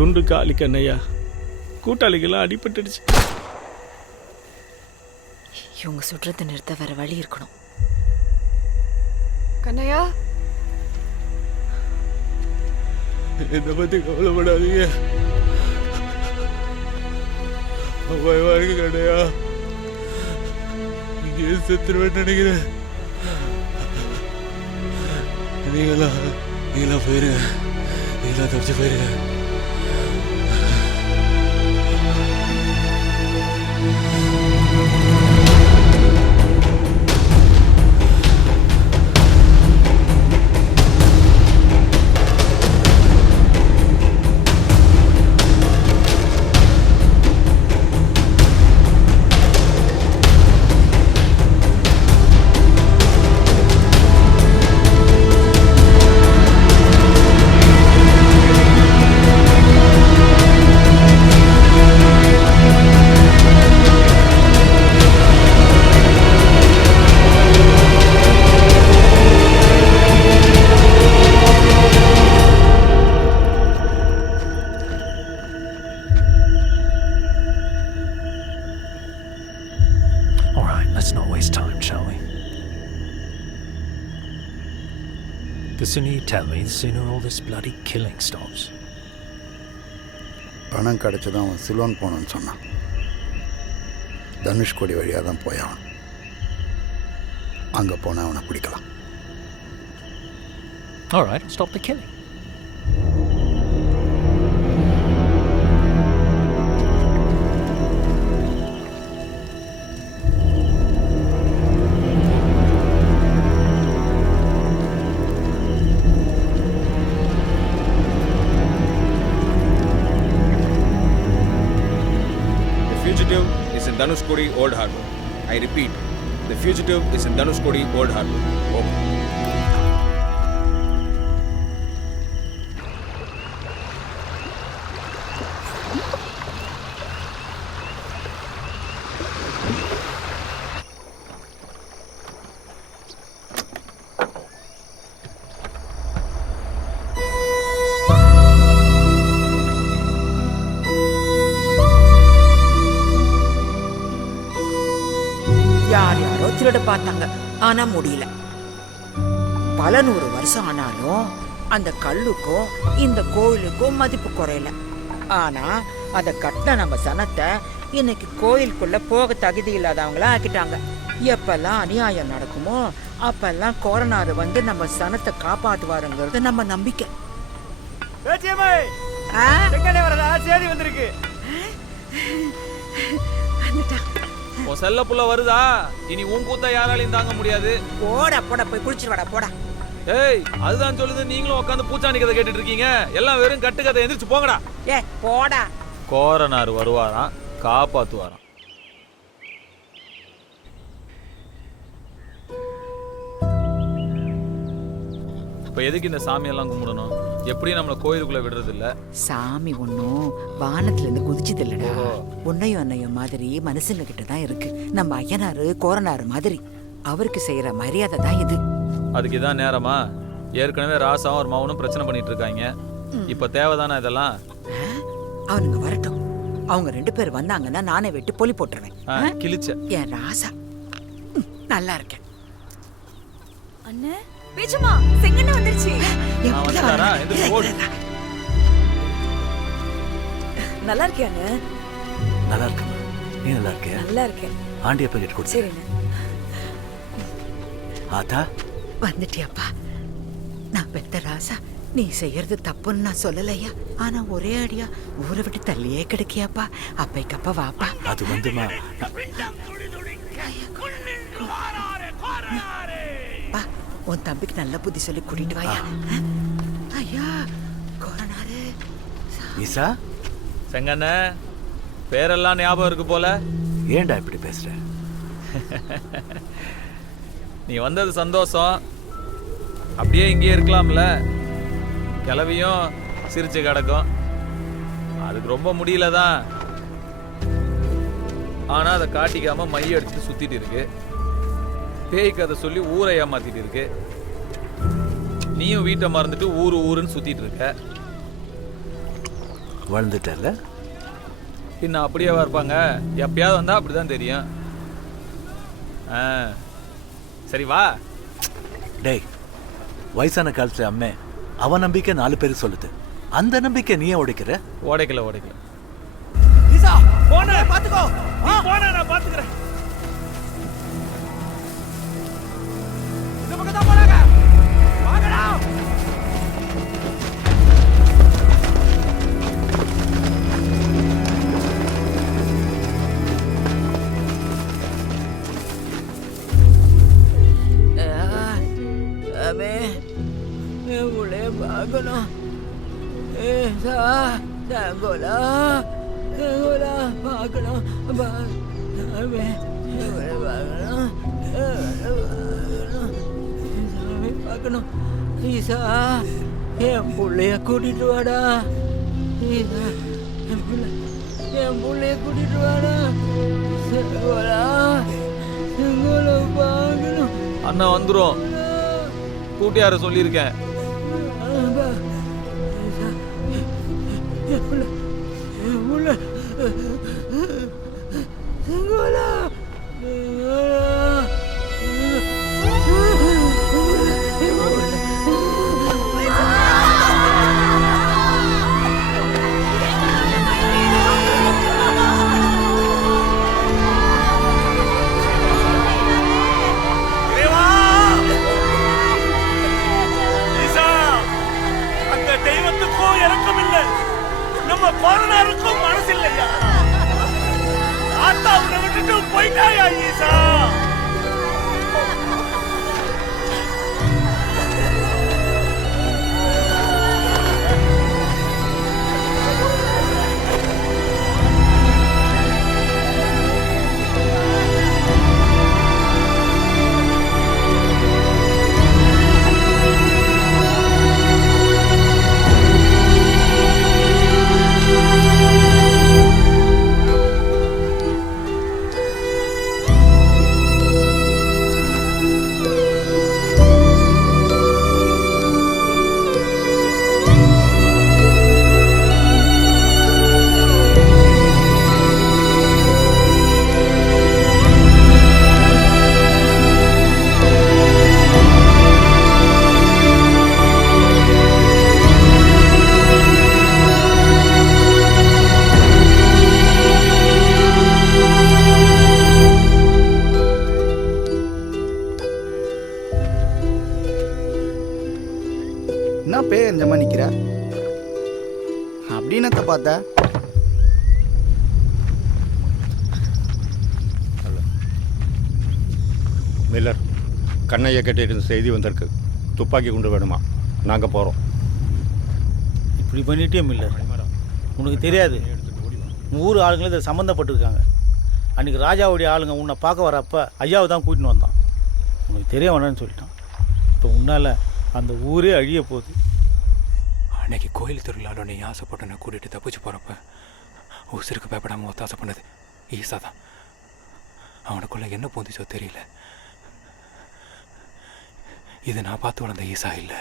குண்டு காலி கண்ணையா, கூட்டாளிகள்லாம் அடிபட்டுடுச்சு. இவங்க சுற்றத்தை நிறுத்த வேற வழி இருக்கணும். கண்ணையா, என்னை பத்தி கவலைப்படாதீங்க. பயமா இருக்கு கண்ணையா, இங்கே செத்துருவேன் நினைக்கிறேன். நீங்களாம் போயிருங்க, நீங்களாம் தப்பிச்சு போயிருங்க. Let's not waste time, shall we? The sooner you tell me, the sooner all this bloody killing stops. பணம் கிடச்சதான் அவன் சிலோன் போனான்னு சொன்னான். தனுஷ்கோடி வழியாக தான் போயான். அங்கே போனால் அவனை பிடிக்கலாம். All right, I'll stop the killing. Dhanushkodi Old Harbour. I repeat, the fugitive is in Dhanushkodi Old Harbour. Over. யாரோ திருட பார்த்தாங்க, ஆனா முடியல. பல 100 வருஷம் ஆனாலும் அந்த கல்லுக்கும் இந்த கோயிலுக்கும் மதிப்பு குறையல. ஆனா அதை கட்டின நம்ம சனத்தை இன்னைக்கு கோயிலுக்குள்ள போக தகுதி இல்லாதவங்கள ஆக்கிட்டாங்க. எப்பெல்லாம் அநியாயம் நடக்குமோ அப்பெல்லாம் கோரனாரு வந்து நம்ம சனத்தை காப்பாத்துவாருங்கிறது நம்ம நம்பிக்கை. உன் செல்ல புள்ள வருதா? இனி உன் கூத்த யாராலையும் தாங்க முடியாது. போடா போடா, போய் குளிச்சுட்டு வாடா போடா. ஏய், அதுதான் சொல்லுது. நீங்களும் உட்காந்து பூச்சாண்டி கதை கேட்டுட்டு இருக்கீங்க. எல்லாம் வெறும் கட்டு கதை. எந்திரிச்சு போங்கடா. ஏ போடா. கோரனார் வருவாராம், காப்பாத்துவாராம். இப்ப எதுக்கு இந்த சாமியெல்லாம் கும்பிடணும்? எப்படியும் நம்மள கோயிலுக்குள்ள விடுறது இல்ல. சாமி ஒன்னும் வானத்துல இருந்து குதிச்சது இல்லடா. உன்னையும் அன்னையும் மாதிரி மனுஷங்க கிட்ட தான் இருக்கு. நம்ம ஐயனாரு கோரனாரு மாதிரி அவருக்கு செய்யற மரியாதை தான் இது. அதுக்கு இதான் நேரமா? ஏற்கனவே ராசாவும் ஒரு மவனும் பிரச்சனை பண்ணிட்டு இருக்காங்க. இப்ப தேவைதானா இதெல்லாம்? அவனுங்க வரட்டும். அவங்க 2 பேர் வந்தாங்கன்னா நானே வெட்டி பொலி போட்டுருவேன். கிழிச்ச என் ராசா நல்லா இருக்கேன். அண்ணே, பேச்சுமா செங்கண்ண வந்துருச்சு. நல்லா இருக்கியா அண்ணே? நல்லா இருக்கேன். நீ நல்லா இருக்கியா? நல்லா இருக்கேன். ஆண்டி அப்பா கிட்ட கொடுத்து. சரிண்ணே. ஆத்தா வந்துட்டியாப்பா? நான் பெத்த ராசா, நீ செய்யறது தப்புன்னு நான் சொல்லலையா? ஆனா ஒரே அடியா ஊரை விட்டு தள்ளியே கிடைக்கியாப்பா. அப்பைக்கப்பா வாப்பா. அது வந்துமா உன் தம்பிக்கு நல்ல புத்தி சொல்லி கூட்டிட்டு வாயா. ஐயா கோரனாரு. ஈசா செங்கண்ண பேரெல்லாம் ஞாபகம் இருக்கு போல. ஏன்டா இப்படி பேசுற? நீ வந்தது சந்தோஷம். அப்படியே இங்கே இருக்கலாம்ல. கிளவியும் சிரிச்சு கிடக்கும். அதுக்கு ரொம்ப முடியலதான். ஆனா அதை காட்டிக்காம மைய அடிச்சுட்டு சுத்திட்டு இருக்கு. பேய்க்கு அதை சொல்லி ஊரை ஏமாத்திட்டு இருக்கு. நீயும் வீட்டை மறந்துட்டு ஊருன்னு சுத்திட்டு இருக்க. வளர்ந்துட்டல. இன்னும் அப்படியேவா இருப்பாங்க? எப்பயாவது வந்தா அப்படிதான் தெரியும். சரி வா. டேய், வயசான காலத்துல அம்மே அவன் நம்பிக்கை 4 பேர் சொல்லுது. அந்த நம்பிக்கை நீ உடைக்கிற? உடைக்கல. பாத்துக்கோ. போனா நான் பாத்துக்கிறேன். இந்த பக்கம் தான் போறாங்க. வாங்கடா. அமே உள்ளே பார்க்கணும். தங்கோலா பார்க்கணும். பார்க்கணும். ஈசா, என் பிள்ளைய கூட்டிட்டு வாடா. ஈசா, என் பிள்ளைய கூட்டிட்டு வாடா. செங்கோலா பார்க்கணும். அண்ணா வந்துரும். கூட்டியார சொல்லியிருக்கேன். கோரனாருக்கும் மனசு இல்லையா? ஆத்தா உன்னை விட்டுட்டு போயிட்டாயா ஈசா? என்ன பேஞ்சமா நிக்கிற? அப்படின்னத்த பார்த்த? மில்லர், கண்ணையை கட்டிட்டு செய்தி வந்திருக்கு. துப்பாக்கி கொண்டு வேணுமா? நாங்கள் போகிறோம். இப்படி பண்ணிட்டே மில்லர், உனக்கு தெரியாது உன் ஊர் ஆளுங்களும் இதை சம்மந்தப்பட்டிருக்காங்க. அன்றைக்கி ராஜாவுடைய ஆளுங்க உன்னை பார்க்க வரப்போ ஐயாவை தான் கூட்டின்னு வந்தான். உனக்கு தெரிய வேணான்னு சொல்லிட்டான். இப்போ உன்னால் அந்த ஊரே அழிய போகுது. அன்னைக்கு கோயில் திருவிழாவில் நீ ஆசைப்பட்டு நான் கூட்டிகிட்டு தப்பிச்சு போகிறப்ப உசுருக்கு பயப்படாமல் ஒத்தாசை பண்ணது ஈசா தான். அவனுக்குள்ளே என்ன பூந்துச்சோ தெரியல. இது நான் பார்த்து வளர்ந்த ஈசா இல்லை.